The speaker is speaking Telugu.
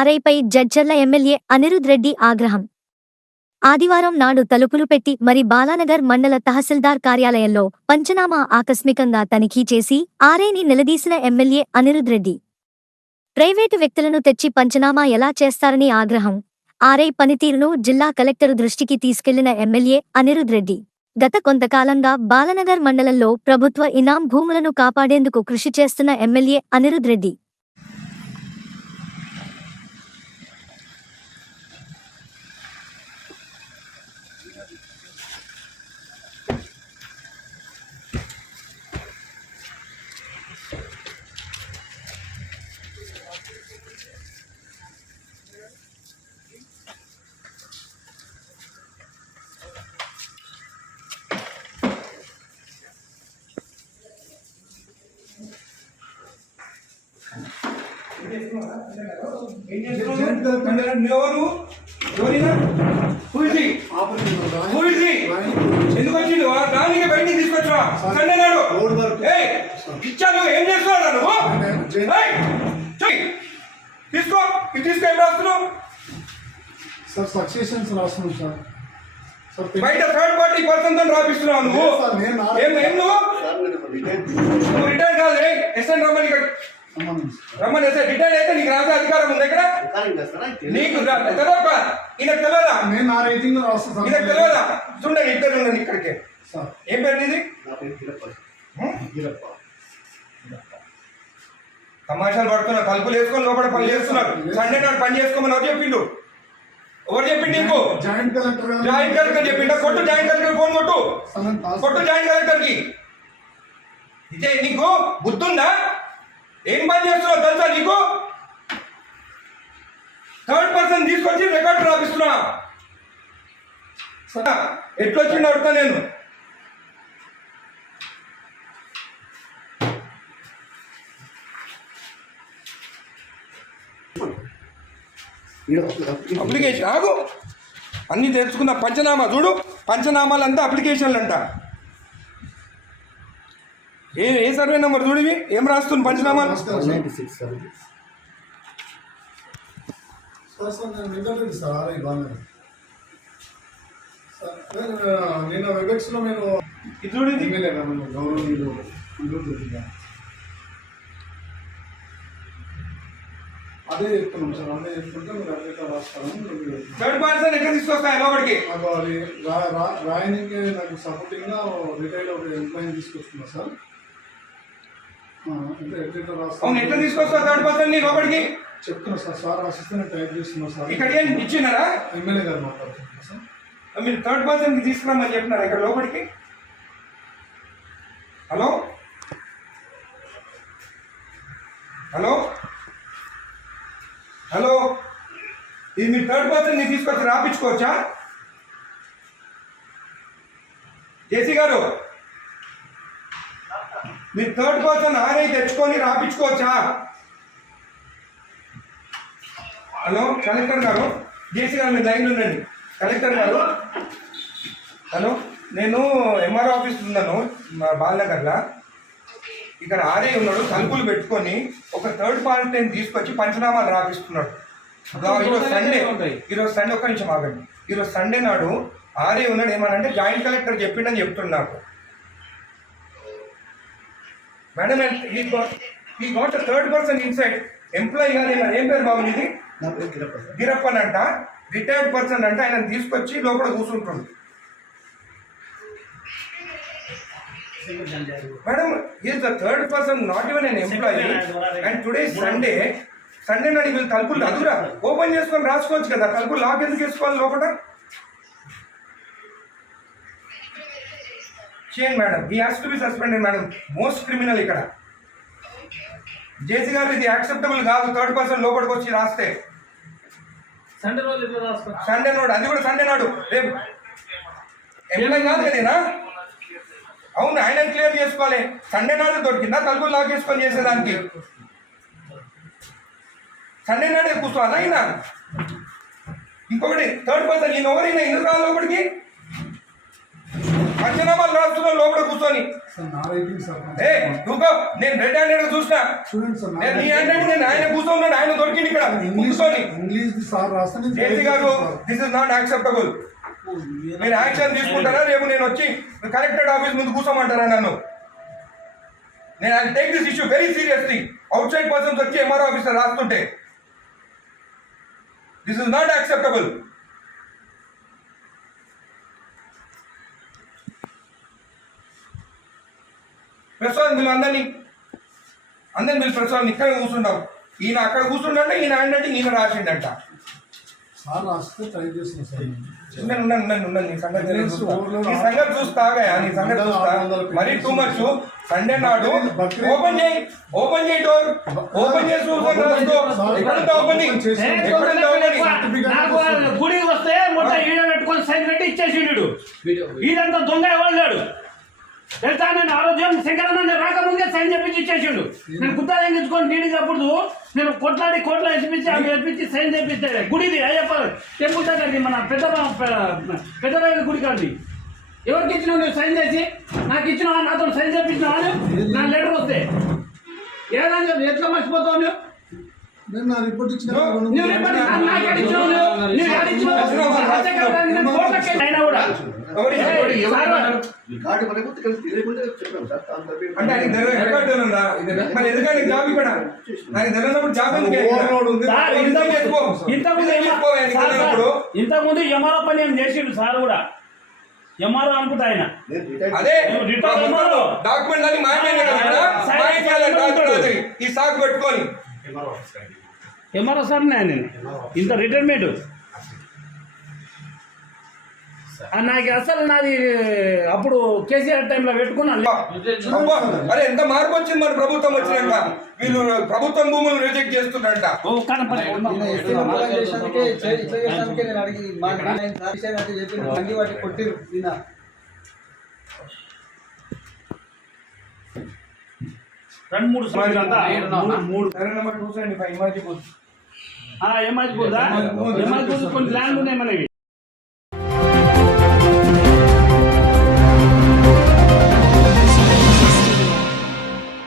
ఆర్ఐపై జడ్చర్ల ఎమ్మెల్యే అనిరుద్ రెడ్డి ఆగ్రహం. ఆదివారం నాడు తలుపులు పెట్టి మరి బాలానగర్ మండల తహసీల్దార్ కార్యాలయంలో పంచనామా ఆకస్మికంగా తనిఖీ చేసి ఆర్ఐని నిలదీసిన ఎమ్మెల్యే అనిరుద్ రెడ్డి. ప్రైవేటు వ్యక్తులను తెచ్చి పంచనామా ఎలా చేస్తారని ఆగ్రహం. ఆర్ఐ పనితీరును జిల్లా కలెక్టరు దృష్టికి తీసుకెళ్లిన ఎమ్మెల్యే అనిరుద్ రెడ్డి. గత కొంతకాలంగా బాలనగర్ మండలంలో ప్రభుత్వ ఇనాం భూములను కాపాడేందుకు కృషి చేస్తున్న ఎమ్మెల్యే అనిరుద్ రెడ్డి. ఎందుకు వచ్చిండు దానికి బయటికి తీసుకొచ్చా సండే నాడు ఇచ్చాను. ఏం చేస్తున్నాడు నువ్వు? తీసుకో తీసుకో. ఏం రాస్తున్నావు సార్? సక్సెషన్స్ రాస్తున్నాం సార్. బయట థర్డ్ పార్టీ పర్సన్ తో రాపిస్తున్నావు నువ్వు. నువ్వు రిటైర్ కాదు. ఎస్ఎన్ రమ్మని ఇక్కడ రమ్మని ఎస్ఐ రిటైర్ అయితే నీకు రాసే అధికారం ఉంది ఇక్కడ. నీకు తెలియదా? ఈయనకు తెలియదా? ఈయనకు తెలియదా? చూడండి ఇద్దరు ఉండండి ఇక్కడికి. ఏం పేరు ఇది? తమాషాలు పడుతున్నా. తలుపులు వేసుకొని లోపల పని చేస్తున్నారు. సండే నాడు పని చేసుకోమని ఎవరు చెప్పిండు? ఎవరు చెప్పిండు నీకు? జాయింట్ కలెక్టర్ చెప్పిండా? కొట్టు జాయింట్ కలెక్టర్ ఫోన్ కొట్టు. కొట్టు జాయింట్ కలెక్టర్ కి. ఇదే నీకు బుద్ధుందా? ఏం పని చేస్తున్నావు తెలుసా నీకు? థర్డ్ పర్సన్ తీసుకొచ్చి రికార్డు రాపిస్తున్నా. ఎట్లొచ్చిండు అడుగుతా నేను. అప్లికేషన్ ఆగు. అన్నీ తెలుసుకున్న పంచనామా చూడు. పంచనామాలు అంతా అప్లికేషన్లు అంట. ఏ సర్వే నెంబర్ చూడివి? ఏం రాస్తుంది పంచనామాలు? నేను వెబెక్స్లో నేను ఇది చూడింది. గౌరవనీయులు అదే చెప్తున్నాం సార్. అదే చెప్తుంటే మీరు అట్లా రాస్తాను. థర్డ్ పర్సన్ ఎక్కడ తీసుకొస్తాయి లోపలికి? అది రాయనికి నాకు సపోర్టింగ్గా రిటైల్ ఒక ఎంప్లాయీని తీసుకొస్తున్నా సార్. అంటే ఎట్లా రాస్తాను? ఎట్లా తీసుకొస్తావు థర్డ్ పర్సన్ లోపలికి? చెప్తున్నా సార్. సార్ రాసిస్తే నేను టైప్ చేస్తున్నా సార్. ఇక్కడ ఏం ఇచ్చినారా? ఎమ్మెల్యే గారు మాట్లాడుతున్నా సార్. మీరు థర్డ్ పర్సన్కి తీసుకురామని చెప్పినారా ఇక్కడ లోపలికి? హలో హలో హలో ఇది మీరు థర్డ్ పర్సన్ని తీసుకొచ్చి రాపించుకోవచ్చా? జేసీ గారు, మీరు థర్డ్ పర్సన్ ఆర్ఐ తెచ్చుకొని రాపించుకోవచ్చా? హలో కలెక్టర్ గారు, జేసీ గారు మీరు లైన్లో ఉండండి. కలెక్టర్ గారు, హలో, నేను ఎంఆర్ఓ ఆఫీస్ ఉన్నాను బాలనగర్లో. ఇక్కడ ఆర్ఐ ఉన్నాడు. తలుపులు పెట్టుకొని ఒక థర్డ్ పార్టీని తీసుకొచ్చి పంచనామాలు రాపిస్తున్నాడు. ఈరోజు సండే ఒక్క నిమిషం ఆగండి. ఈరోజు సండే నాడు ఆర్ఐ ఉన్నాడు. ఏమనంటే జాయింట్ కలెక్టర్ చెప్పిండని చెప్తున్నాడు నాకు. మేడం ఈ got third person inside employee గారు. ఏం పేరు బాబు ఇది? గిరప్పన్ అంట. రిటైర్డ్ పర్సన్ అంటే ఆయన తీసుకొచ్చి లోపల కూర్చుంటుంది. Madam, he is the third person, not even an employee. And today is Sunday. Sunday నాడు వీళ్ళు తలుపులు అదురా ఓపెన్ చేసుకొని రాసుకోవచ్చు కదా. తలుపులు లాక్ ఎందుకు వేసుకోవాలి లోపల? చేయండి madam. He has to be suspended madam. Most criminal ఇక్కడ. జేసీ గారు ఇది యాక్సెప్టబుల్ కాదు. థర్డ్ పర్సన్ లోపలికి వచ్చి రాస్తే సండే నాడు, అది కూడా సండే నాడు. రేపు ఎంప్లాయ్ కాదు కదేనా? అవును, ఆయన క్లియర్ చేసుకోవాలి. సండే నాడు దొరికిందా తలుపులు లాక్ చేసుకొని చేసేదానికి? సండే నాడే కూర్చోవాలా ఆయన? ఇంకొకటి థర్డ్ పర్సన్ ఈయన ఎవరైనా ఎందుకు రాలి లోపలికి? పంచనామాలు రాస్తున్నా లోపల కూర్చొని. సార్ నా రైటింగ్ సార్ ఏ నువ్వు నేను రెడ్ హ్యాండెడ్ చూసినా, చూడండి సార్ నేను నీ హ్యాండెడ్ నేను ఆయన కూర్చోన్నాడు, ఆయన దొరికింది ఇక్కడ కూర్చొని. ఇంగ్లీష్ సార్ రాస్తాను జేసీ గారు దిస్ ఇస్ నాట్ యాక్సెప్టబుల్. మీరు యాక్షన్ తీసుకుంటారా రేపు నేను వచ్చి కలెక్టరేట్ ఆఫీస్ ముందు కూర్చోమంటారా నన్ను? నేను I take this issue very seriously. Outside persons వచ్చి ఎంఆర్ఓ ఆఫీసర్ రాస్తుంటే this is not acceptable. Prasad వీళ్ళు అందరినీ వీళ్ళు ప్రసాద్ ఇక్కడ కూర్చున్నాం. ఈయన అక్కడ కూర్చుండంటే ఈయన ఏంటంటే ఈయన రాసిండంట. సార్ రాస్తే ట్రై చేస్తున్నాను సార్. ఉండండి నీ సంగతి చూస్తాగా, నీ సంగతి చూస్తా. మరీ టూ మచ్. సండే నాడు ఓపెన్ చేయి డోర్, ఓపెన్ చేసి చూసాను రాసుకో. ఎక్కడుందా ఓపెనింగ్? ఎక్కడుందా ఓపెనింగ్? నాకు గుడికి వస్తే మొత్తం ఈడ పెట్టుకొని సైన్ పెట్టి ఇచ్చేసిండు. ఈడంతా దొంగ ఎవరు తెలుసా? నేను ఆరోగ్యం శంకరన్న రాకముందే సైన్ చెప్పించి ఇచ్చేసిండు. నేను గుత్తా తెంగించుకొని నీడికి అప్పుడు నేను కొట్లాడి కోట్ల వేసిపించి ఆమె వేపించి సైన్ చేపిస్తాడు. గుడిది అయ్యప్ప టెంపుల్ దగ్గరది, మన పెద్దరాయల గుడి కాదు. ఎవరికి ఇచ్చినావు నువ్వు సైన్ చేసి? నాకు ఇచ్చినావా? నాతో సైన్ చేపించినావా? నా లెటర్ వస్తే ఏదైనా ఎట్లా మర్చిపోతావు నువ్వు? నేను నా రిపోర్ట్ ఇచ్చిన అంటే ఆయన రికార్డు ఉందా? మరి ఎందుకంటే జాబ్ ఇక్కడ నాకు తెలియనప్పుడు జాబ్ ఇంతకుముందు ఎంఆర్ఓ పని ఏం చేసిండు సార్ కూడా. ఎంఆర్ఓ అనుకుంటా ఆయన. అదే డాక్యుమెంట్ అన్ని మాయమైంది ఈ సాగు పెట్టుకొని. ఎంఆర్ఓ సార్ నేను ఇంత రిటైర్మెంట్ నాకు అసలు నాది అప్పుడు కేసీఆర్ టైంలో పెట్టుకున్నాను. అరే ఎంత మార్పు వచ్చింది మన ప్రభుత్వం వచ్చినాక. వీళ్ళు ప్రభుత్వం భూములు రిజెక్ట్ చేస్తున్నారంట. రెండు మూడు ఎమాజిపూర్ కొన్ని ల్యాండ్ ఉన్నాయి మనకి.